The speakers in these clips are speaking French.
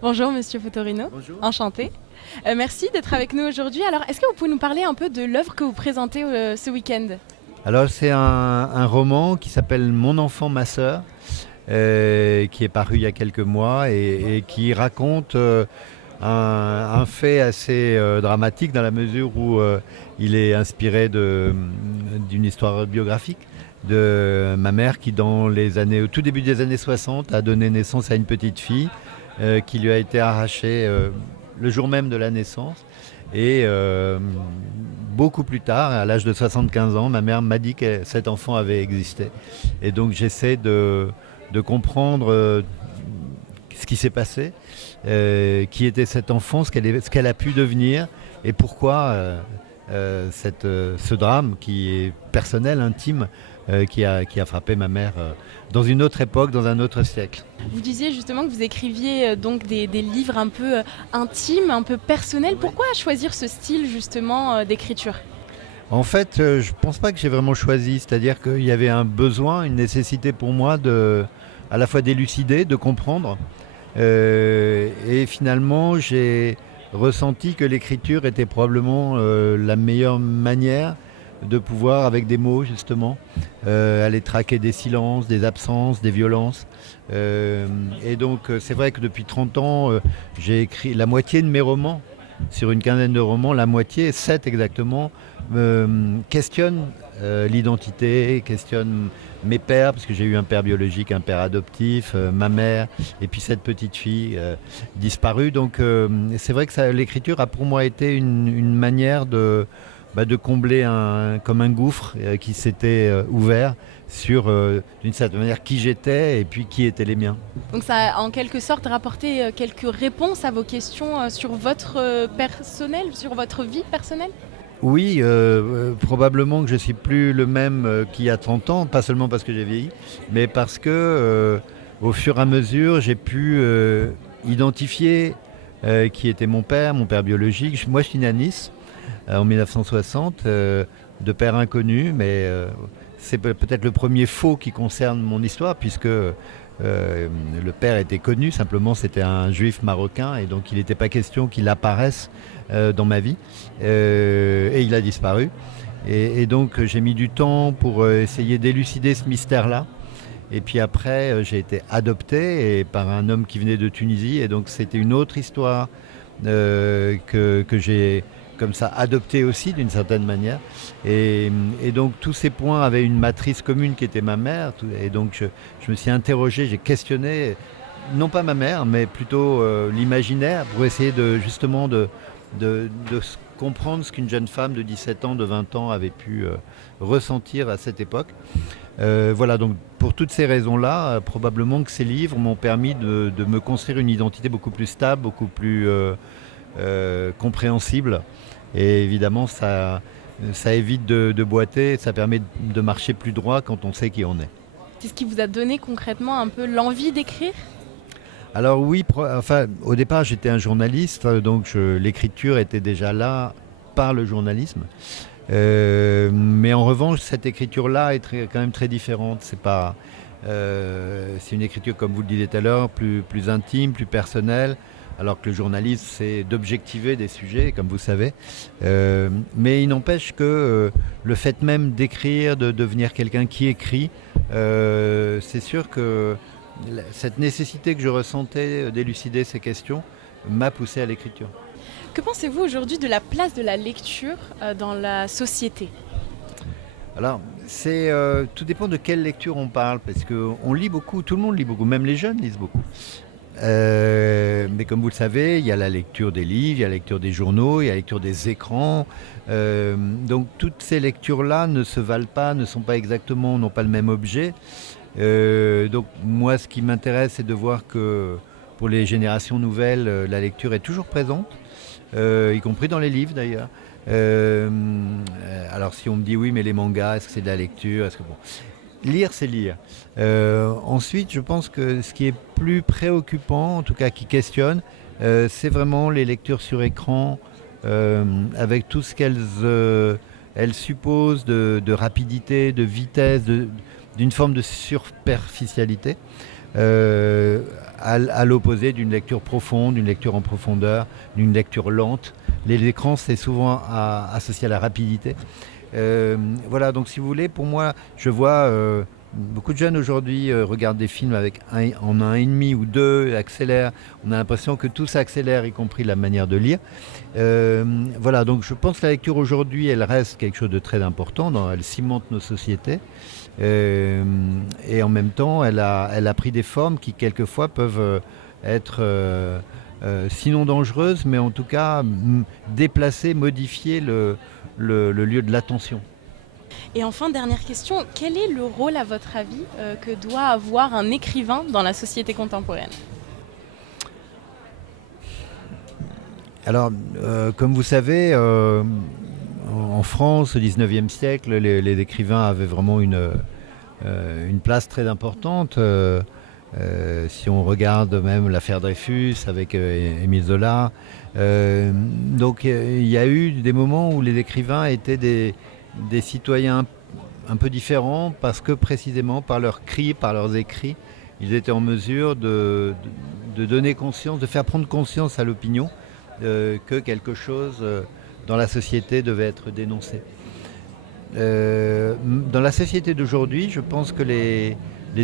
Bonjour Monsieur Fotorino, Bonjour. enchanté. Merci d'être avec nous aujourd'hui. Alors, est-ce que vous pouvez nous parler un peu de l'œuvre que vous présentez ce week-end? Alors c'est un roman qui s'appelle Mon enfant, ma sœur, qui est paru il y a quelques mois et qui raconte un fait assez dramatique dans la mesure où il est inspiré d'une histoire biographique de ma mère qui au tout début des années 60 a donné naissance à une petite fille qui lui a été arrachée le jour même de la naissance. Et beaucoup plus tard, à l'âge de 75 ans, ma mère m'a dit que cet enfant avait existé. Et donc j'essaie de comprendre ce qui s'est passé, qui était cet enfant, ce qu'elle a pu devenir et pourquoi ce drame qui est personnel, intime, qui a frappé ma mère dans une autre époque, dans un autre siècle. Vous disiez justement que vous écriviez donc des livres un peu intimes, un peu personnels. Pourquoi choisir ce style justement d'écriture? En fait, je ne pense pas que j'ai vraiment choisi, c'est-à-dire qu'il y avait un besoin, une nécessité pour moi à la fois d'élucider, de comprendre. Et finalement, j'ai ressenti que l'écriture était probablement la meilleure manière de pouvoir, avec des mots justement, aller traquer des silences, des absences, des violences. Et donc c'est vrai que depuis 30 ans, j'ai écrit la moitié de mes romans. Sur une quinzaine de romans, la moitié, 7 exactement, questionne l'identité, questionne mes pères, parce que j'ai eu un père biologique, un père adoptif, ma mère, et puis cette petite fille disparue. Donc c'est vrai que l'écriture a pour moi été une manière de combler comme un gouffre qui s'était ouvert sur, d'une certaine manière, qui j'étais et puis qui étaient les miens. Donc ça a en quelque sorte rapporté quelques réponses à vos questions sur votre personnel, sur votre vie personnelle? Oui, probablement que je ne suis plus le même qu'il y a 30 ans, pas seulement parce que j'ai vieilli, mais parce que au fur et à mesure, j'ai pu identifier qui était mon père biologique. Moi, je suis né à Nice en 1960, de père inconnu, mais c'est peut-être le premier faux qui concerne mon histoire, puisque le père était connu, simplement c'était un juif marocain, et donc il n'était pas question qu'il apparaisse dans ma vie, et il a disparu. Et donc j'ai mis du temps pour essayer d'élucider ce mystère-là. Et puis après, j'ai été adopté par un homme qui venait de Tunisie, et donc c'était une autre histoire que j'ai comme ça adopté aussi d'une certaine manière. Et donc tous ces points avaient une matrice commune qui était ma mère. Et donc je me suis interrogé, j'ai questionné, non pas ma mère, mais plutôt l'imaginaire, pour essayer justement de comprendre ce qu'une jeune femme de 17 ans, de 20 ans avait pu ressentir à cette époque. Voilà, donc pour toutes ces raisons-là, probablement que ces livres m'ont permis de me construire une identité beaucoup plus stable, beaucoup plus compréhensible. Et évidemment, ça évite de boiter, ça permet de marcher plus droit quand on sait qui on est. C'est ce qui vous a donné concrètement un peu l'envie d'écrire? Alors oui, au départ j'étais un journaliste, donc l'écriture était déjà là par le journalisme. Mais en revanche, cette écriture-là est quand même très différente. C'est une écriture, comme vous le disiez tout à l'heure, plus intime, plus personnelle, alors que le journalisme, c'est d'objectiver des sujets, comme vous savez. Mais il n'empêche que le fait même d'écrire, de devenir quelqu'un qui écrit, c'est sûr que cette nécessité que je ressentais d'élucider ces questions m'a poussé à l'écriture. Que pensez-vous aujourd'hui de la place de la lecture dans la société? Alors, tout dépend de quelle lecture on parle, parce qu'on lit beaucoup, tout le monde lit beaucoup, même les jeunes lisent beaucoup. Mais comme vous le savez, il y a la lecture des livres, il y a la lecture des journaux, il y a la lecture des écrans. Donc toutes ces lectures-là ne se valent pas, n'ont pas le même objet. Donc moi, ce qui m'intéresse, c'est de voir que pour les générations nouvelles, la lecture est toujours présente, y compris dans les livres d'ailleurs. Alors si on me dit oui, mais les mangas, est-ce que c'est de la lecture? Lire, c'est lire. Ensuite, je pense que ce qui est plus préoccupant, en tout cas qui questionne, c'est vraiment les lectures sur écran, avec tout ce qu'elles supposent de rapidité, de vitesse, d'une forme de superficialité, à l'opposé d'une lecture profonde, d'une lecture en profondeur, d'une lecture lente. Les écrans, c'est souvent associé à la rapidité. Voilà, donc si vous voulez, pour moi, je vois beaucoup de jeunes aujourd'hui regardent des films en 1,5 ou 2, accélèrent. On a l'impression que tout s'accélère, y compris la manière de lire. Voilà, donc je pense que la lecture aujourd'hui, elle reste quelque chose de très important, elle cimente nos sociétés. Et en même temps, elle a pris des formes qui quelquefois peuvent être sinon dangereuses, mais en tout cas déplacer, modifier le lieu de l'attention. Et enfin, dernière question, quel est le rôle, à votre avis, que doit avoir un écrivain dans la société contemporaine? Alors, comme vous savez, en France, au XIXe siècle, les écrivains avaient vraiment une place très importante. Si on regarde même l'affaire Dreyfus avec Émile Zola. Donc il y a eu des moments où les écrivains étaient des citoyens un peu différents parce que précisément par leurs cris, par leurs écrits, ils étaient en mesure de donner conscience, de faire prendre conscience à l'opinion que quelque chose dans la société devait être dénoncé. Dans la société d'aujourd'hui, je pense que les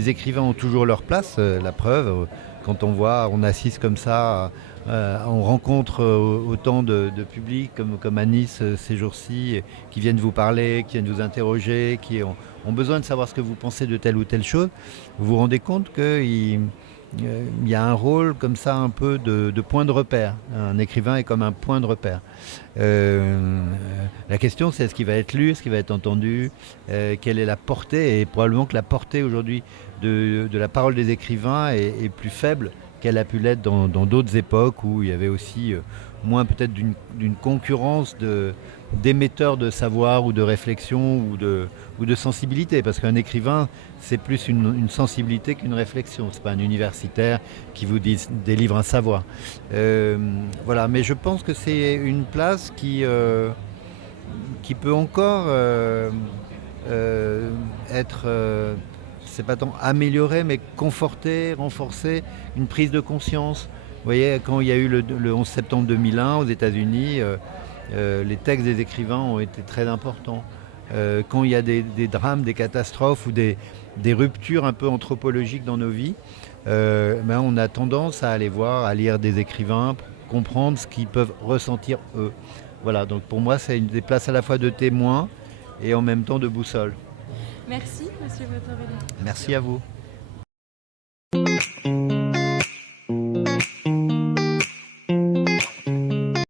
écrivains ont toujours leur place. La preuve, quand on assiste comme ça, on rencontre autant de publics comme à Nice ces jours-ci, qui viennent vous parler, qui viennent vous interroger, qui ont besoin de savoir ce que vous pensez de telle ou telle chose. Vous vous rendez compte qu'il y a un rôle comme ça un peu de point de repère. Un écrivain est comme un point de repère. La question, c'est est-ce qu'il va être lu, est-ce qu'il va être entendu, quelle est la portée, et probablement que la portée aujourd'hui de la parole des écrivains est plus faible qu'elle a pu l'être dans d'autres époques où il y avait aussi moins peut-être d'une concurrence d'émetteurs de savoir ou de réflexion ou de sensibilité, parce qu'un écrivain, c'est plus une sensibilité qu'une réflexion. C'est pas un universitaire qui vous délivre un savoir. Voilà, mais je pense que c'est une place qui peut encore être, c'est pas tant améliorée, mais confortée, renforcée, une prise de conscience. Vous voyez, quand il y a eu le 11 septembre 2001 aux États-Unis, les textes des écrivains ont été très importants. Quand il y a des drames, des catastrophes ou des ruptures un peu anthropologiques dans nos vies, on a tendance à aller voir, à lire des écrivains, pour comprendre ce qu'ils peuvent ressentir eux. Voilà, donc pour moi, c'est des places à la fois de témoins et en même temps de boussole. Merci, monsieur Botorelli. Merci à vous.